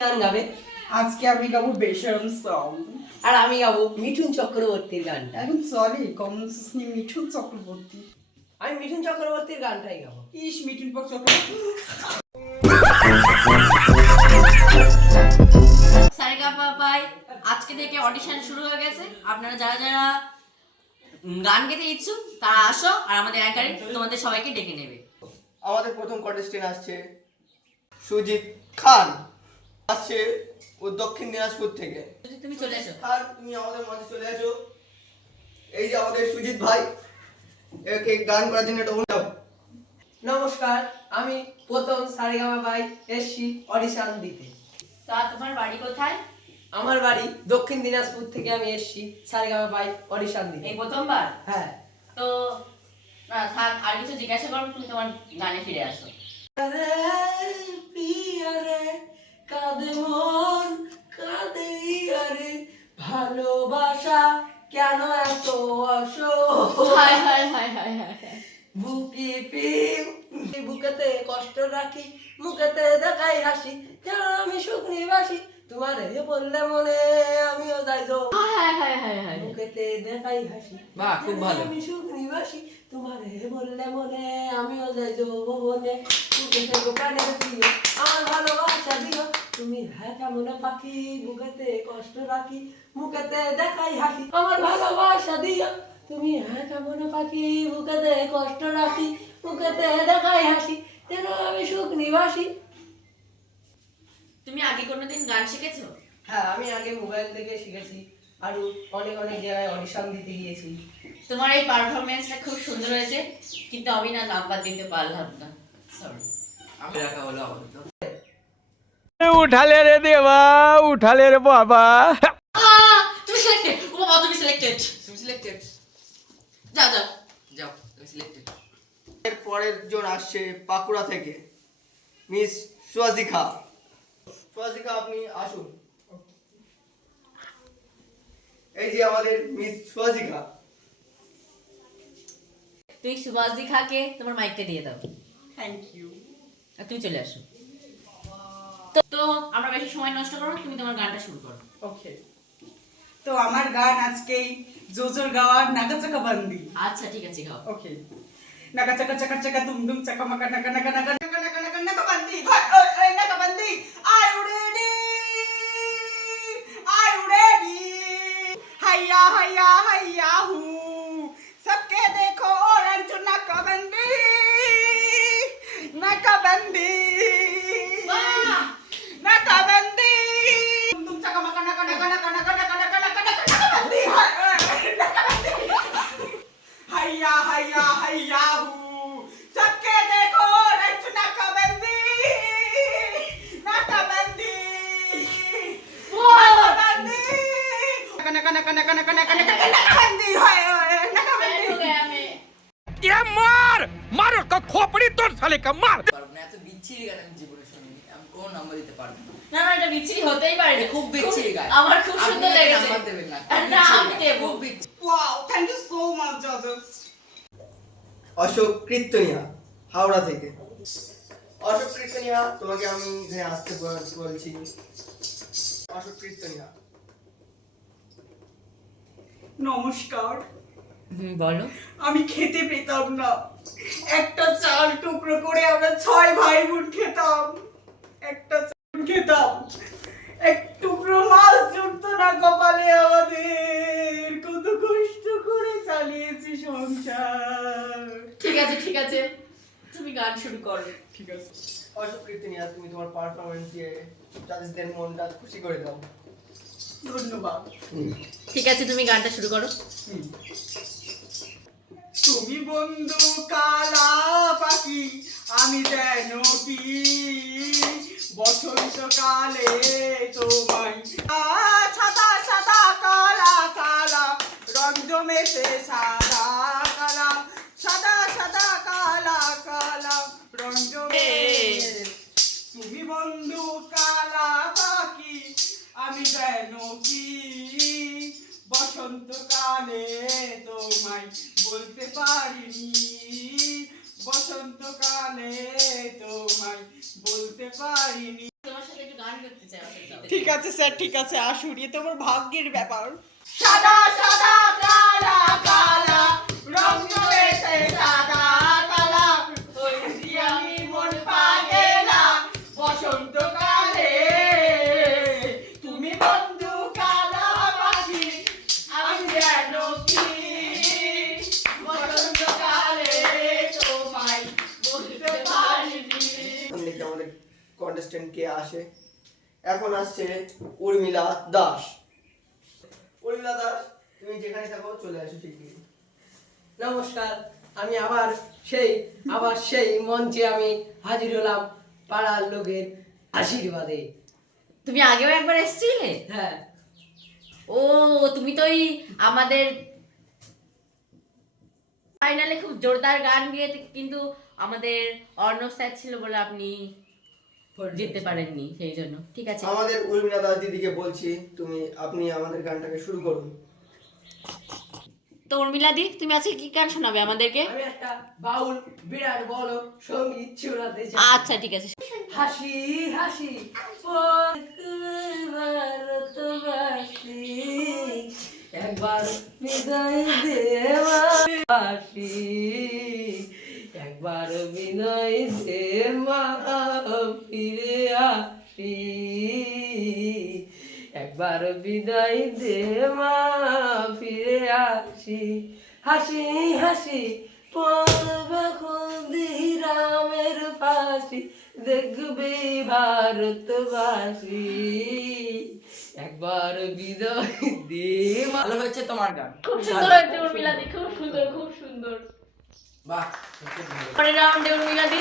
গান গাবে। আজকে আমি গাবো বেশরম সং, আর আমি গাবো মিঠুন চক্রবর্তীর গানটা। এখন সরি কমনসেন্স মিঠুন চক্রবর্তী। আমি মিঠুন চক্রবর্তীর গানটাই গাবো। ইস মিঠুন চক্রবর্তী। সারেগামাপায় আজকে থেকে অডিশন শুরু হয়ে গেছে। আপনারা যারা যারা গান গেতে ইচ্ছুক তারা আসো, আর আমাদের অ্যাঙ্কারিং তোমাদের সবাইকে ডেকে নেবে। আমাদের প্রথম কন্টেস্টেন্ট আসছে সুজিত খান, আসছে ও দক্ষিণ দিনাজপুর থেকে। তুমি চলে এসো। আর তুমি আমাদের মঞ্চে চলে আসো। এই যে আমাদের সুজিত ভাই, একে গান করার জন্য একটা অনুরোধ। নমস্কার, আমি প্রথম সারেগামাপায় এসছি অডিশন দিতে। তা তোমার বাড়ি কোথায়? আমার বাড়ি দক্ষিণ দিনাজপুর থেকে আমি এসছি সারেগামাপায় অডিশন দিতে। এই প্রথমবার? হ্যাঁ। তো না থাক, আর কিছু জিজ্ঞাসা করো, তুমি তোমার গানে ফিরে আসো। কাঁদে মন কাঁদে আরে, ভালোবাসা কেন এত হায় হায় হায় হায় হায়। বুকে প্রেম বুকেতে কষ্ট রাখি, মুখেতে দেখাই হাসি, যেন আমি সুখ নিবাসী, তোমার হে বললে মনে আমিও যাই গো। হায় হায় হায় হায়। মুখেতে দেখাই হাসি, বাহ, খুব ভালো। আমি সুখ নিবাসী, তোমার হে বললে মনে আমিও যাই গো ভুবনে, বুকেতে গোপানের প্রিয় আমার ভালোবাসা দিও, তুমি হ্যাঁ কেমন পাখি, বুকেতে কষ্ট রাখি, মুখেতে দেখাই হাসি, আমার ভালোবাসা দিও, তুমি হ্যাঁ কেমন পাখি, বুকেতে কষ্ট রাখি, মুখেতে দেখাই হাসি, যেন আমি সুখ নিবাসী। তুমি আগে কোনোদিন গান শিখেছো? হ্যাঁ, আমি আগে মোবাইল থেকে শিখেছি, আর অনেক অনেক জায়গায় অডিশন দিতে গিয়েছি। তোমার এই পারফরমেন্সটা খুব সুন্দর হয়েছে, কিন্তু আমি না নাম্বার দিতে পারলাম না, সরি। আমি রাখা হলো আপাতত। উঠালে রে দেবা, উঠালে রে বাবা। তুমি সিলেক্টেড। ও বাবা, তুমি সিলেক্টেড। তুমি সিলেক্টেড। যাও যাও। যাও, তুমি সিলেক্টেড। এর পরের জন আসছে পাকুড়া থেকে, মিস সুয়াজিখা। সুয়াজিখা, আপনি আসুন। এই যে আমাদের মিস সুয়াজিখা। তুই সুভাষজি খাকে তোমার মাইকটা দিয়ে দাও, থ্যাংক ইউ। আর তুমি চলে আসো। তো আমরা বেশি সময় নষ্ট করো না, তুমি তোমার গানটা শুরু করো। ওকে, তো আমার গান আজকেই জোজোর গাওয়া নাকা চাকা বান্দি। আচ্ছা ঠিক আছে, গাও। ওকে, নাকা চাকা চাকা চাকা দুম দুম চাকা মাকা নাকা নাকা নাকা নাকা নাকা নাকা নাকা বান্দি, হয় ওই নাকা বান্দি। আই উড়েডি হাইয়া হাইয়া হাইয়া হু, सबके देखो ऑरेंज नाका बंदी नाका बंदी नाका बंदी, तुम चका मका नाका नाका नाका नाका नाका नाका नाका नाका बंदी, नाका बंदी, हैया हैया हैया हू, सबके देखो ऑरेंज नाका बंदी नाका बंदी नाका बंदी नाका नाका नाका नाका नाका नाका नाका बंदी, हाय नाका बंदी। ये मार मार उसका खोपड़ी तोड़ साले का मार। পারবো না, এত বিচ্ছিরি গান আমি জীবনে শুনিনি। আমি কোনো নাম্বার দিতে পারবো না। না না, এটা বিচ্ছিরি হতেই পারে না। খুব বিচ্ছিরি গান। আমার খুব আপনি সুন্দর একটা লেগেছে। নাম্বার দেবেন না। না, আমি দেবো। খুব বিচ্ছিরি। Wow, thank you so much, judges. Ashok কীর্তনিয়া, Howrah থেকে। অশোক কীর্তনিয়া, তোমাকে আমি এখানে আসতে বলছি। অশোক কীর্তনিয়া। নমস্কার, বলো। আমি খেতে পেতাম না, একটা চাল টুকরো করে আমরা 6 ভাই বোন খেতাম, একটা চাল খেতাম, এক টুকরো মাছ জুটতো না কপালে আমাদের, কত কষ্ট করে চালিয়েছি সংসার। ঠিক আছে ঠিক আছে, তুমি গান শুরু করো। ঠিক আছে, অশোক কীর্তনিয়া, তুমি তোমার পারফরমেন্স দিয়ে জাজেসদের মনটা খুশি করে দাও। ধন্যবাদ। ঠিক আছে, তুমি গানটা শুরু করো। তুমি বন্ধু কালা পাখি, আমি যেন কি বসন্তকালে তোমায়, সাদা সাদা কালা কালা রং জমেছে, সাদা কালা সাদা সাদা কালা কালা রং জমে। তুমি বন্ধু কালা পাখি, আমি যেন কি বসন্তকালে তোমায় বলতে পারিনি, বসন্তকালে তোমায় বলতে পারিনি। তোমার সাথে একটু গান করতে চাই ওদের সাথে। ঠিক আছে স্যার, ঠিক আছে, আসুন, এ তোমার ভাগ্যের ব্যাপার। সাদা সাদা কালা কালা রং জমেছে সাদা কালা, হইছি আমি মন পাগেলা বসন্তকালে। তুমি বন্ধু কালা পাখি, আমি যেন কি বসন্তকালে তোমায় বলতে পারিনি। এখন দেখি আমাদের কন্টেস্টেন্ট কে আসে। এখন আসছে উর্মিলা দাস। উর্মিলা দাস, তুমি যেখানে থাকো চলে আসো ঠিকই। নমস্কার, আমি আবার সেই মঞ্চে আমি হাজির হলাম পাড়ার লোকের আশীর্বাদে। তুমি আগেও একবার এসেছিলে? হ্যাঁ, ও তুমি তো ওই আমাদের ফাইনালে খুব জোরদার গান গিয়ে কিন্তু আমাদের অর্ণব স্যার ছিল বলে আপনি জিততে পারেননি, সেই জন্য। ঠিক আছে, আমাদের উর্মিলা দাস দিদিকে বলছি আপনি আমাদের গানটাকে শুরু করুন। তো উর্মিলা দি, তুমি আজকে কি গান শোনাবে আমাদেরকে? আমি একটা বাউল বিরাট বড় সঙ্গীত শোনাতে চাই। আচ্ছা ঠিক আছে। হাসি হাসি ভারতবাসী, একবার বিদায় দেওয়া হাসি, একবার বিদায় দে মা ফিরে আসি, একবার বিদায় দে মা ফিরে আসি। হাসি হাসি পড়বে ক্ষুদিরামের ফাঁসি, দেখবে ভারতবাসী, একবার বিদায় দে। ভালো হয়েছে তোমার গান, খুব সুন্দর হয়েছে উর্মিলা দি, খুব সুন্দর, খুব সুন্দর। বাহ। পরের রাউন্ডে উর্মিলা দি।